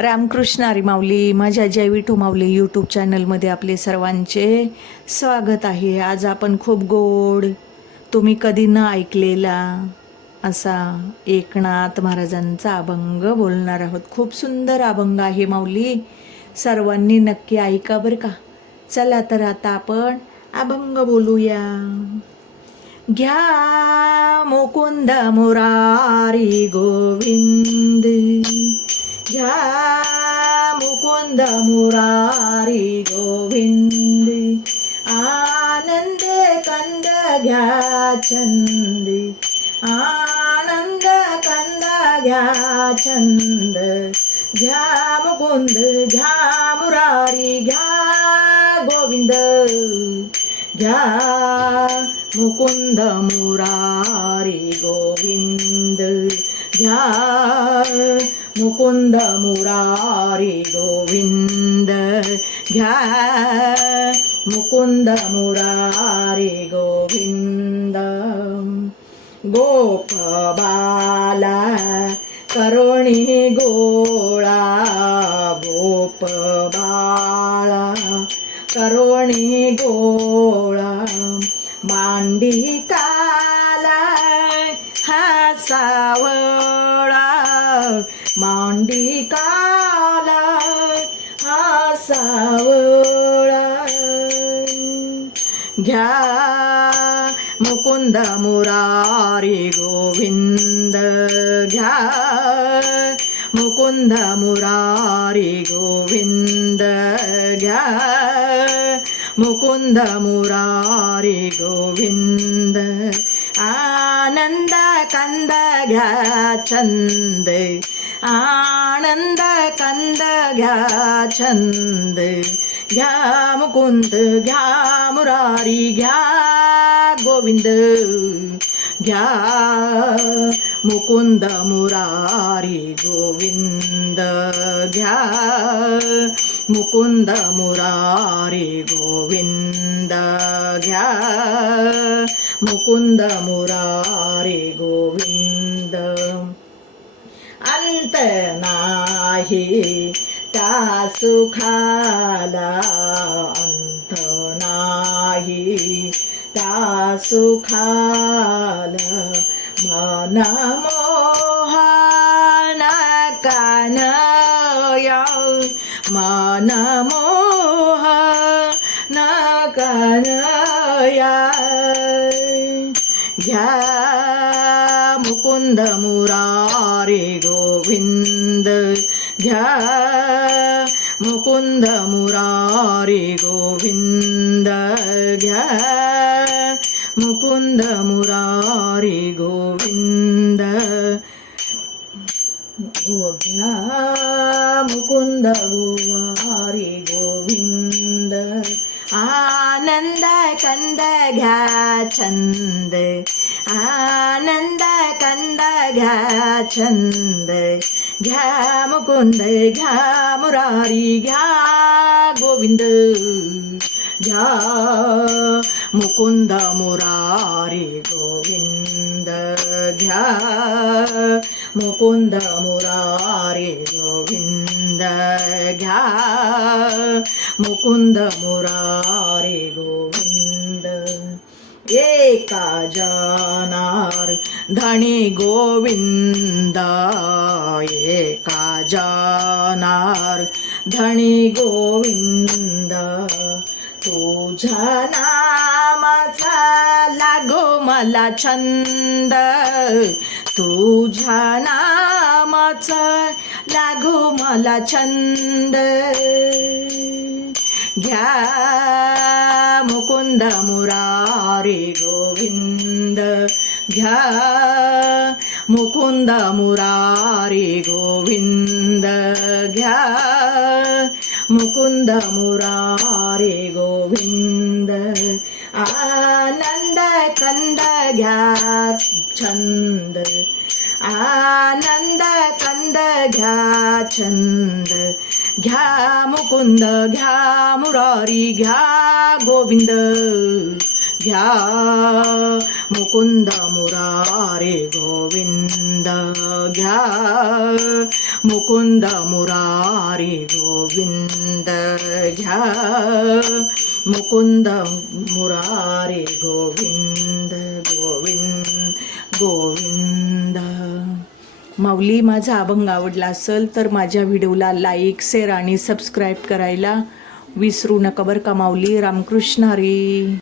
रामकृष्ण माऊली माझ्या जय विठू माऊली यूट्यूब चॅनलमध्ये आपले सर्वांचे स्वागत आहे. आज आपण खूप गोड तुम्ही कधी न ऐकलेला असा एकनाथ महाराजांचा अभंग बोलणार आहोत. खूप सुंदर अभंग आहे माऊली. सर्वांनी नक्की ऐका बरं का. चला तर आता आपण अभंग बोलूया. घ्या मुकुंद मुरारी गोविंद. ಮುಕುಂದ ಮುರಾರಿ ಗೋವಿಂದಿ ಆನಂದ ಕಂದ ಗ್ಯಾ ಚಂದಿ ಆನಂದ ಕಂದ ಗ್ಯಾ ಚಂದ ಘ್ಯಾ ಮುಕುಂದ ಘ್ಯಾ ಮುರಾರಿ ಘ್ಯಾ ಗೋವಿಂದ ಘ್ಯಾ ಮುಕುಂದ ಮುರಾರಿ ಗೋವಿಂದ ಘ್ಯಾ முகுந்த முராரி கோவிந்த முகுந்த முராரி கோவிந்த கோபால கரோணி கோளா கோபால கரோணி கோளா மாண்டிகால ஹசாவ मांडी काला हा सावळा घ्या मुकुंद मुरारी गोविंद. घ्या मुकुंद मुरारी गोविंद. घ्या मुकुंद मुरारी गोविंद. आनंद कंद घ्या छंद आनंद कंद घ्या छंद. घ्या मुकुंद घ्या मुरारी घ्या गोविंद. घ्या मुकुंद मुरारी गोविंद. घ्या मुकुंद मुरारी गोविंद. घ्या मुकुंद मुरारी गोविंद. अंत नाही त्या सुखाला अंत नाही त्या सुखाला मन मोहन कानय मन मोहन कानया घ्या मुकुंद मुरारी गोविंद మధ్య ముకుంద మురారి గోవిందఘ ముకుంద మురారి గోవింద గోవ్య ముకుంద గోవారి గోవింద. ఆనంద కంద ఘ చంద. ఆ ಚಂದ ಘ್ಯಾ ಚಂದ ಘ್ಯಾ ಮುಕುಂದ ಘ್ಯಾ ಮುರಾರಿ ಘ್ಯಾ ಗೋವಿಂದ ಘ್ಯಾ ಮುಕುಂದ ಮುರಾರಿ ಗೋವಿಂದ ಘ್ಯಾ ಮುಕುಂದ ಮುರಾರಿ ಗೋವಿಂದ ಘ್ಯಾ ಮುಕುಂದ ಮುರಾರಿ ಗೋವಿಂದ एका जानार धनी गोविंद एका जानार धनी गोविंद तुझ्या नामाचा लागो मला छंद. तुझ्या नामाचा लागो मला छंद. घ्या मुकुंद मुरारी गोविंद घ्या मुकुंद मुरारी गोविंद घ्या मुकुंद मुरारी गोविंद आनंद कंद घ्या छंद आनंद कंद घ्या छंद घ्या मुकुंद घ्या मुरारी घ्या गोविंद घ्या मुकुंद मुरारे गोविंद घ्या मुकुंद मुरारे गोविंद घ्या मुकुंद मुरारे गोविंद गोविंद गोविंद माऊली माझा अभंग आवडला असेल तर माझ्या व्हिडिओला लाईक शेअर आणि सबस्क्राईब करायला विसरू नका बरं का माऊली. रामकृष्ण हरी.